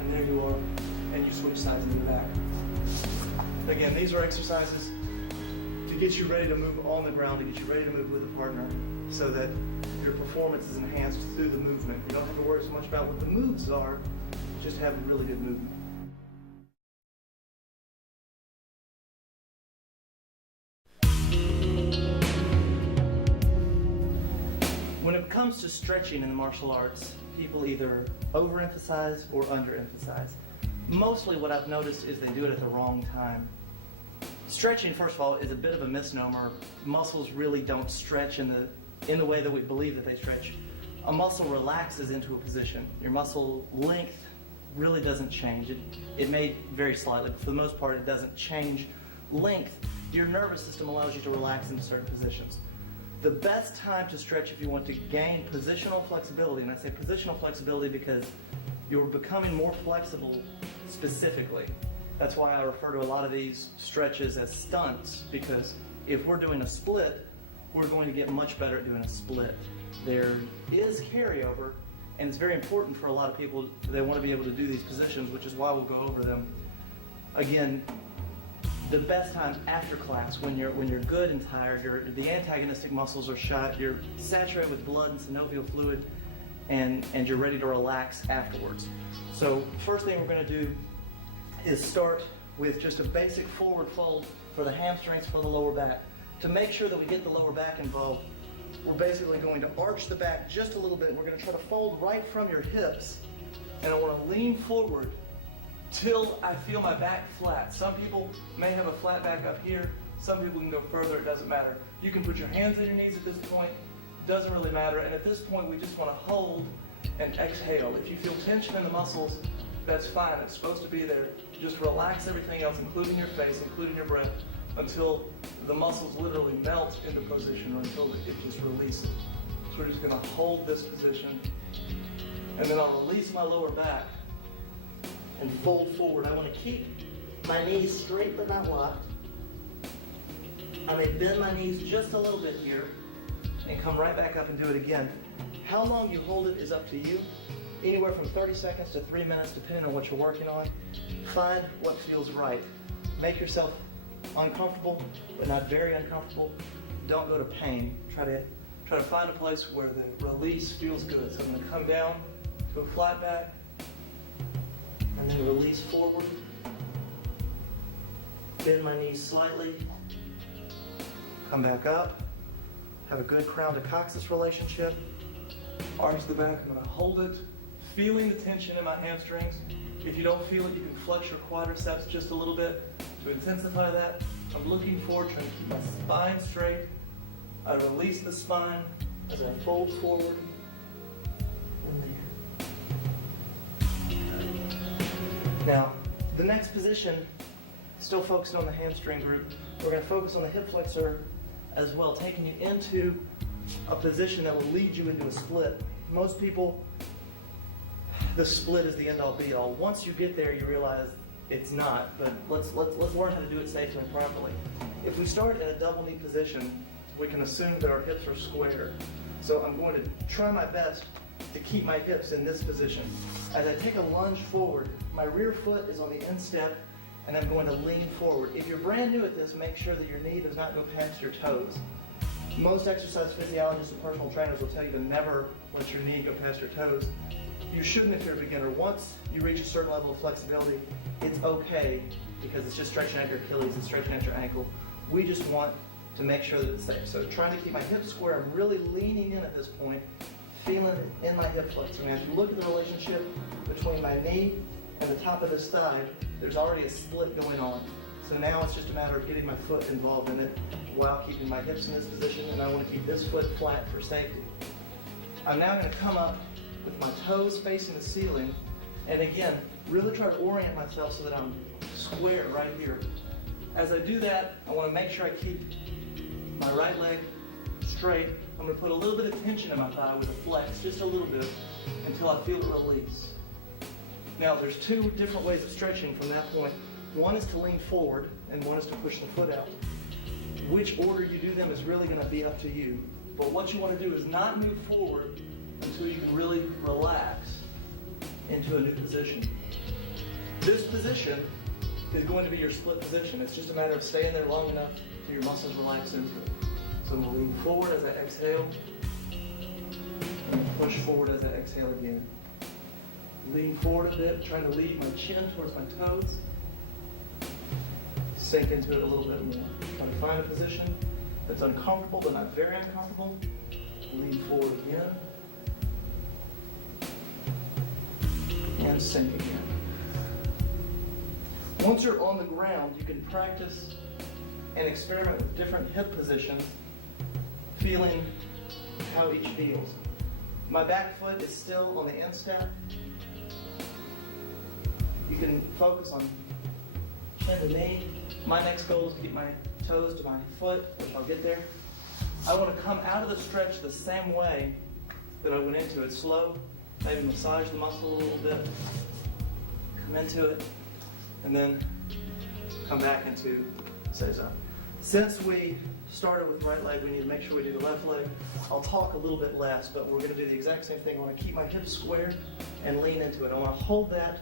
and there you are, and you switch sides into the back. Again, these are exercises to get you ready to move on the ground, to get you ready to move with a partner, so that your performance is enhanced through the movement. You don't have to worry so much about what the moves are, just have a really good movement. When it comes to stretching in the martial arts, people either overemphasize or underemphasize. Mostly what I've noticed is they do it at the wrong time. Stretching, first of all, is a bit of a misnomer. Muscles really don't stretch in the way that we believe that they stretch. A muscle relaxes into a position. Your muscle length really doesn't change. It may vary slightly, but for the most part it doesn't change length. Your nervous system allows you to relax into certain positions. The best time to stretch if you want to gain positional flexibility, and I say positional flexibility because you're becoming more flexible specifically. That's why I refer to a lot of these stretches as stunts, because if we're doing a split, we're going to get much better at doing a split. There is carryover, and it's very important for a lot of people. They want to be able to do these positions, which is why we'll go over them. Again, the best time after class, when you're good and tired, the antagonistic muscles are shot, you're saturated with blood and synovial fluid, and you're ready to relax afterwards. So first thing we're going to do is start with just a basic forward fold for the hamstrings, for the lower back. To make sure that we get the lower back involved, we're basically going to arch the back just a little bit. We're going to try to fold right from your hips, and I want to lean forward till I feel my back flat. Some people may have a flat back up here. Some people can go further. It doesn't matter. You can put your hands on your knees at this point. Doesn't really matter. And at this point, we just want to hold and exhale. If you feel tension in the muscles, that's fine. It's supposed to be there. Just relax everything else, including your face, including your breath, until the muscles literally melt into position, or until it just releases. So we're just going to hold this position, and then I'll release my lower back and fold forward. I want to keep my knees straight but not locked. I may bend my knees just a little bit here and come right back up and do it again. How long you hold it is up to you. Anywhere from 30 seconds to 3 minutes, depending on what you're working on. Find what feels right. Make yourself uncomfortable, but not very uncomfortable. Don't go to pain. Try to find a place where the release feels good. So I'm going to come down to a flat back, and then release forward. Bend my knees slightly. Come back up. Have a good crown to coccyx relationship. Arch the back. I'm going to hold it, feeling the tension in my hamstrings. If you don't feel it, you can flex your quadriceps just a little bit to intensify that. I'm looking forward, trying to keep my spine straight. I release the spine as I fold forward. Now, the next position, still focused on the hamstring group, we're going to focus on the hip flexor as well, taking you into a position that will lead you into a split. Most people, the split is the end-all be-all. Once you get there, you realize it's not, but let's learn how to do it safely and properly. If we start in a double knee position, we can assume that our hips are square. So I'm going to try my best to keep my hips in this position. As I take a lunge forward, my rear foot is on the instep, and I'm going to lean forward. If you're brand new at this, make sure that your knee does not go past your toes. Most exercise physiologists and personal trainers will tell you to never let your knee go past your toes. You shouldn't if you're a beginner. Once you reach a certain level of flexibility, it's okay because it's just stretching out your Achilles and stretching out your ankle. We just want to make sure that it's safe. So trying to keep my hips square, I'm really leaning in at this point, feeling it in my hip flexor. And if you look at the relationship between my knee and the top of this thigh, there's already a split going on. So now it's just a matter of getting my foot involved in it while keeping my hips in this position, and I want to keep this foot flat for safety. I'm now going to come up with my toes facing the ceiling, and again, really try to orient myself so that I'm square right here. As I do that, I want to make sure I keep my right leg straight. I'm going to put a little bit of tension in my thigh with a flex, just a little bit, until I feel it release. Now, there's two different ways of stretching from that point. One is to lean forward, and one is to push the foot out. Which order you do them is really going to be up to you. But what you want to do is not move forward until you can really relax into a new position. This position is going to be your split position. It's just a matter of staying there long enough till your muscles relax into it. So I'm going to lean forward as I exhale, and push forward as I exhale again. Lean forward a bit, trying to lead my chin towards my toes. Sink into it a little bit more. Trying to find a position that's uncomfortable but not very uncomfortable. Lean forward again. And sink again. Once you're on the ground, you can practice and experiment with different hip positions, feeling how each feels. My back foot is still on the instep. You can focus on chin to knee. My next goal is to keep my toes to my foot, which I'll get there. I want to come out of the stretch the same way that I went into it. Slow, maybe massage the muscle a little bit, come into it, and then come back into Seiza. Since we started with right leg, we need to make sure we do the left leg. I'll talk a little bit less, but we're going to do the exact same thing. I want to keep my hips square and lean into it. I want to hold that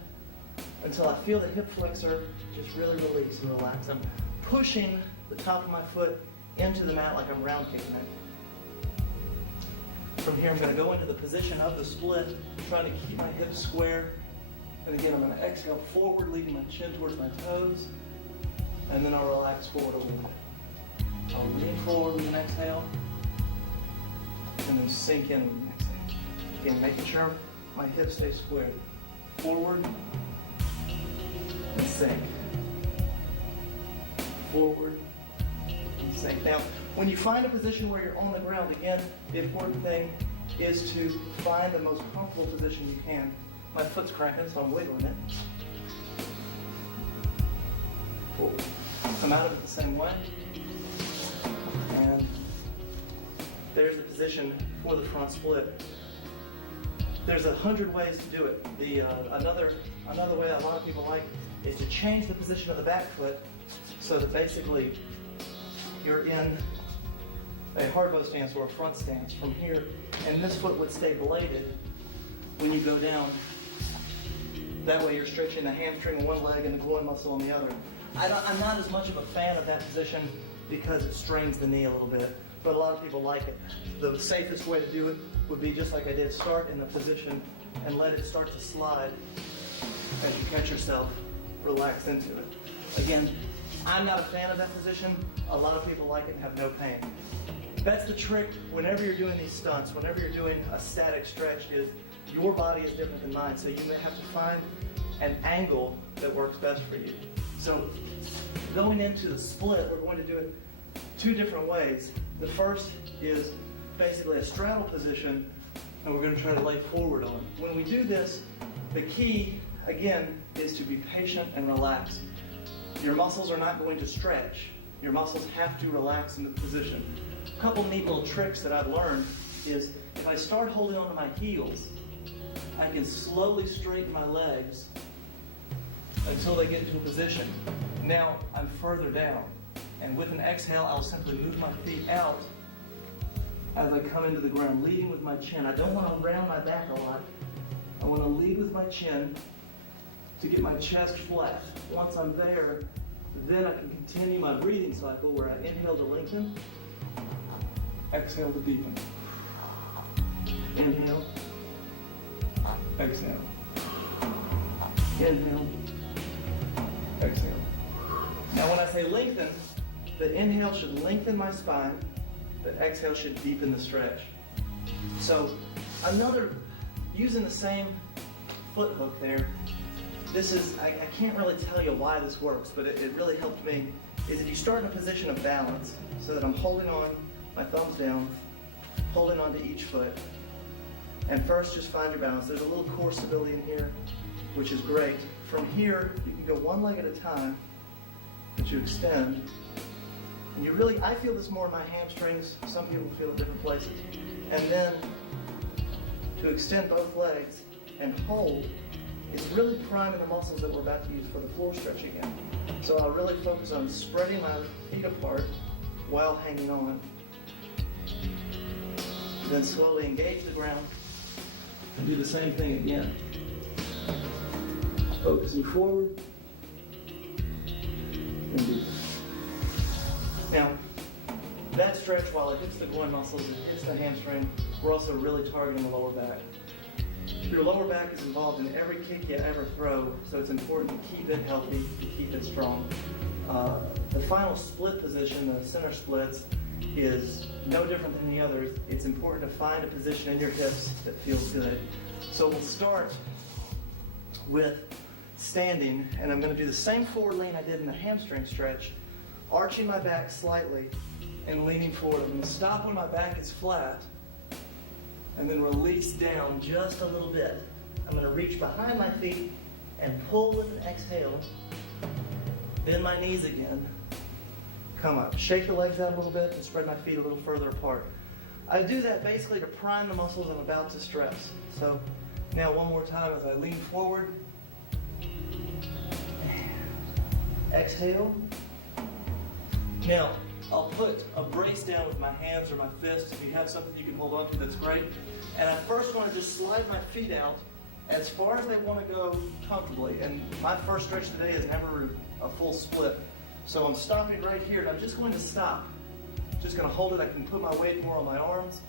until I feel the hip flexor just really release and relax. I'm pushing the top of my foot into the mat like I'm round kicking it. From here, I'm going to go into the position of the split, trying to keep my hips square. And again, I'm going to exhale forward, leading my chin towards my toes. And then I'll relax forward a little bit. I'll lean forward with an exhale. And then sink in with an exhale. Again, making sure my hips stay square. Forward. And sink. Forward and sink. Now, when you find a position where you're on the ground, again, the important thing is to find the most comfortable position you can. My foot's cramping, so I'm wiggling it. Forward. Come out of it the same way. And there's the position for the front split. There's 100 ways to do it. Another way that a lot of people like is to change the position of the back foot so that basically you're in a hard bow stance or a front stance from here, and this foot would stay bladed when you go down. That way you're stretching the hamstring on one leg and the groin muscle on the other. I'm not as much of a fan of that position because it strains the knee a little bit, but a lot of people like it. The safest way to do it would be just like I did, start in the position and let it start to slide as you catch yourself, relax into it. Again, I'm not a fan of that position. A lot of people like it and have no pain. That's the trick whenever you're doing these stunts, whenever you're doing a static stretch, is your body is different than mine, so you may have to find an angle that works best for you. So going into the split, we're going to do it two different ways. The first is basically a straddle position, and we're going to try to lay forward on. When we do this, the key, again, is to be patient and relax. Your muscles are not going to stretch. Your muscles have to relax into the position. A couple neat little tricks that I've learned is if I start holding onto my heels, I can slowly straighten my legs until they get into a position. Now I'm further down, and with an exhale, I'll simply move my feet out as I come into the ground, leading with my chin. I don't want to round my back a lot. I want to lead with my chin to get my chest flat. Once I'm there, then I can continue my breathing cycle where I inhale to lengthen, exhale to deepen. Inhale, exhale. Inhale, exhale. Now when I say lengthen, the inhale should lengthen my spine, the exhale should deepen the stretch. So using the same foot hook there, this is, I can't really tell you why this works, but it really helped me, is if you start in a position of balance, so that I'm holding on, my thumbs down, holding on to each foot, and first just find your balance. There's a little core stability in here, which is great. From here, you can go one leg at a time, that you extend, and you really, I feel this more in my hamstrings, some people feel it different places, and then to extend both legs and hold is really priming the muscles that we're about to use for the floor stretch again. So I'll really focus on spreading my feet apart while hanging on. Then slowly engage the ground and do the same thing again. Focusing forward and deep. Now, that stretch, while it hits the groin muscles, it hits the hamstring, we're also really targeting the lower back. Your lower back is involved in every kick you ever throw, so it's important to keep it healthy, to keep it strong. The final split position, the center splits, is no different than the others. It's important to find a position in your hips that feels good. So we'll start with standing, and I'm going to do the same forward lean I did in the hamstring stretch, arching my back slightly and leaning forward. I'm going to stop when my back is flat, and then release down just a little bit. I'm going to reach behind my feet and pull with an exhale. Bend my knees again. Come up. Shake the legs out a little bit and spread my feet a little further apart. I do that basically to prime the muscles I'm about to stress. So now one more time as I lean forward. Exhale. Now, I'll put a brace down with my hands or my fists. If you have something you can hold on to, that's great. And I first want to just slide my feet out as far as they want to go comfortably. And my first stretch today is never a full split. So I'm stopping right here, and I'm just going to stop. Just going to hold it. I can put my weight more on my arms,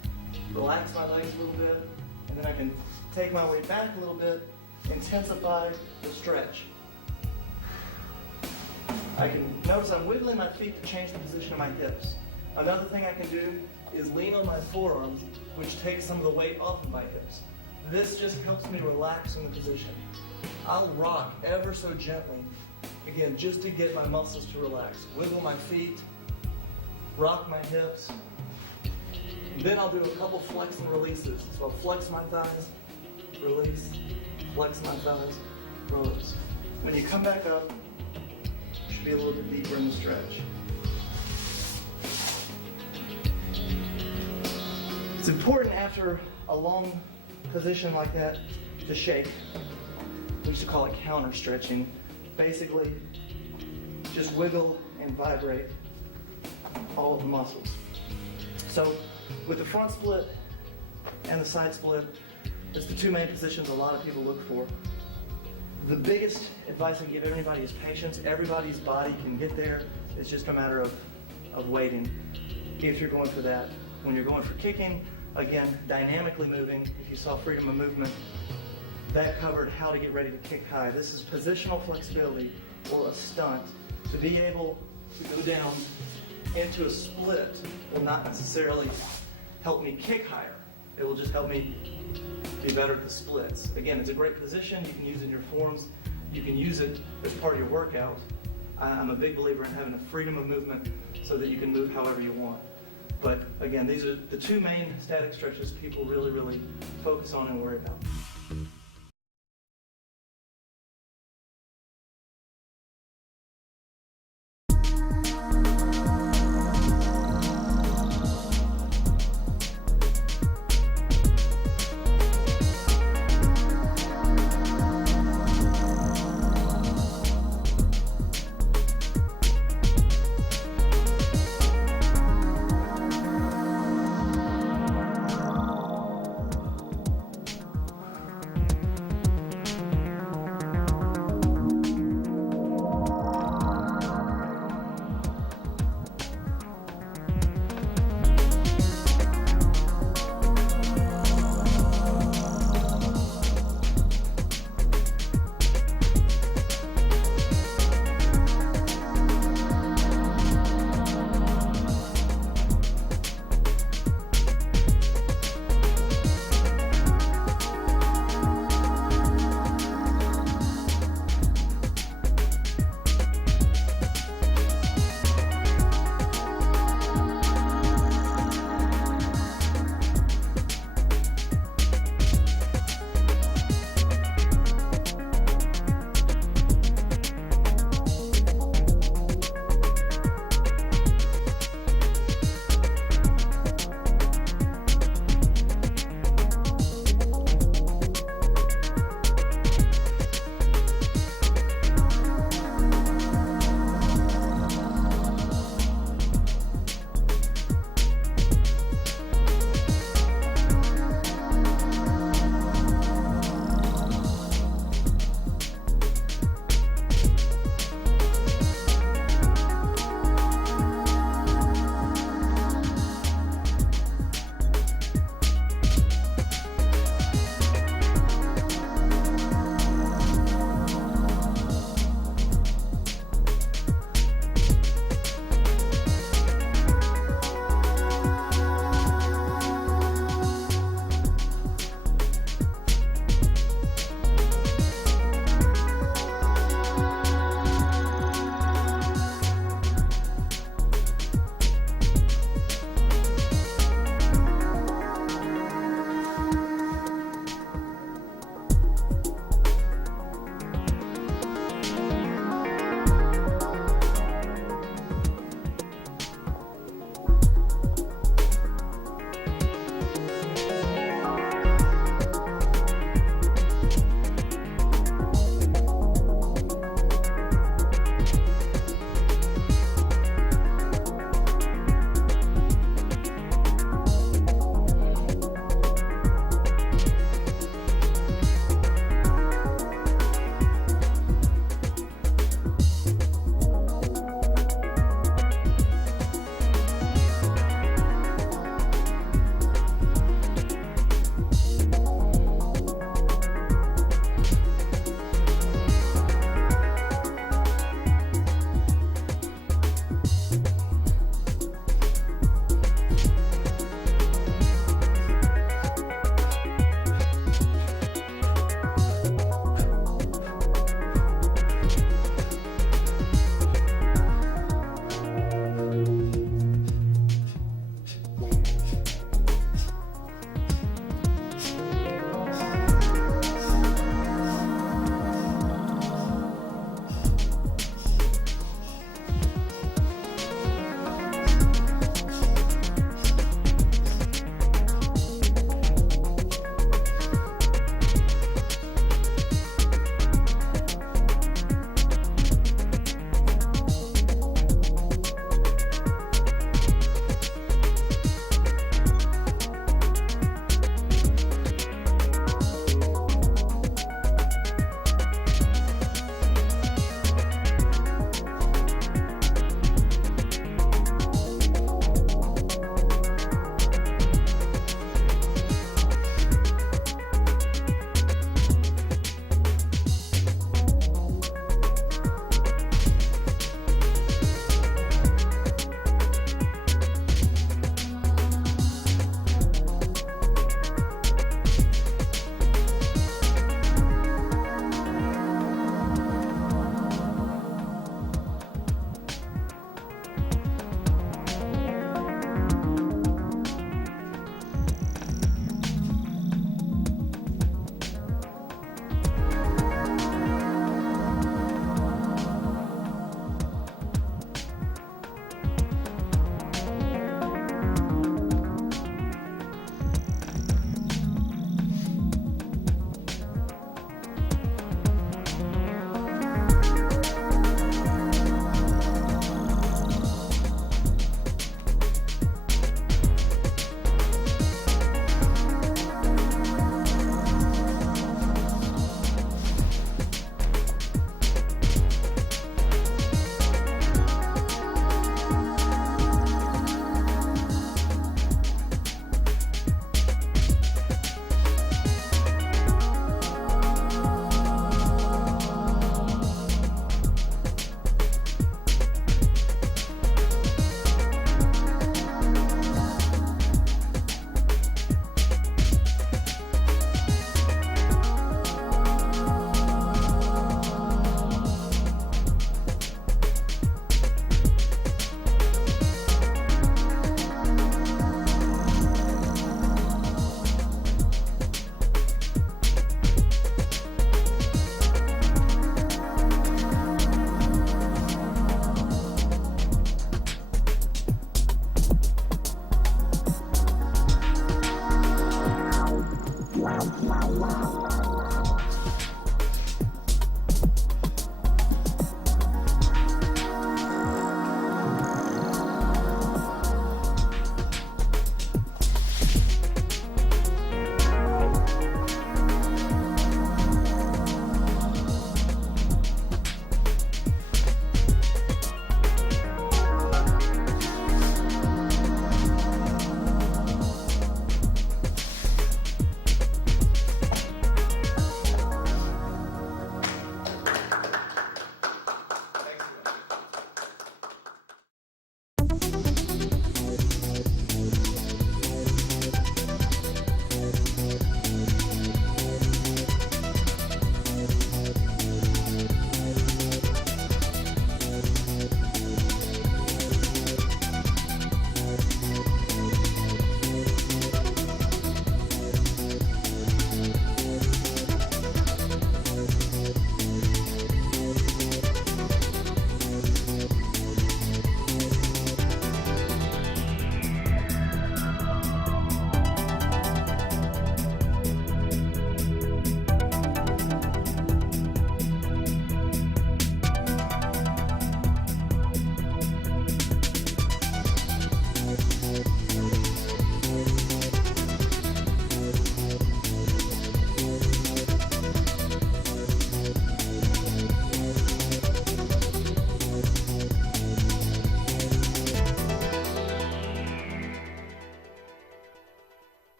relax my legs a little bit, and then I can take my weight back a little bit, intensify the stretch. I can notice I'm wiggling my feet to change the position of my hips. Another thing I can do is lean on my forearms, which takes some of the weight off of my hips. This just helps me relax in the position. I'll rock ever so gently, again, just to get my muscles to relax. Wiggle my feet, rock my hips. Then I'll do a couple flex and releases. So I'll flex my thighs, release, flex my thighs, release. When you come back up, be a little bit deeper in the stretch. It's important after a long position like that to shake. We used to call it counter stretching. Basically, just wiggle and vibrate all of the muscles. So with the front split and the side split, it's the two main positions a lot of people look for. The biggest advice I give everybody is patience. Everybody's body can get there. It's just a matter of waiting if you're going for that. When you're going for kicking, again, dynamically moving. If you saw freedom of movement, that covered how to get ready to kick high. This is positional flexibility or a stunt. To be able to go down into a split will not necessarily help me kick higher. It will just help me be better at the splits. Again, it's a great position. You can use it in your forms. You can use it as part of your workout. I'm a big believer in having a freedom of movement so that you can move however you want. But again, these are the two main static stretches people really, really focus on and worry about.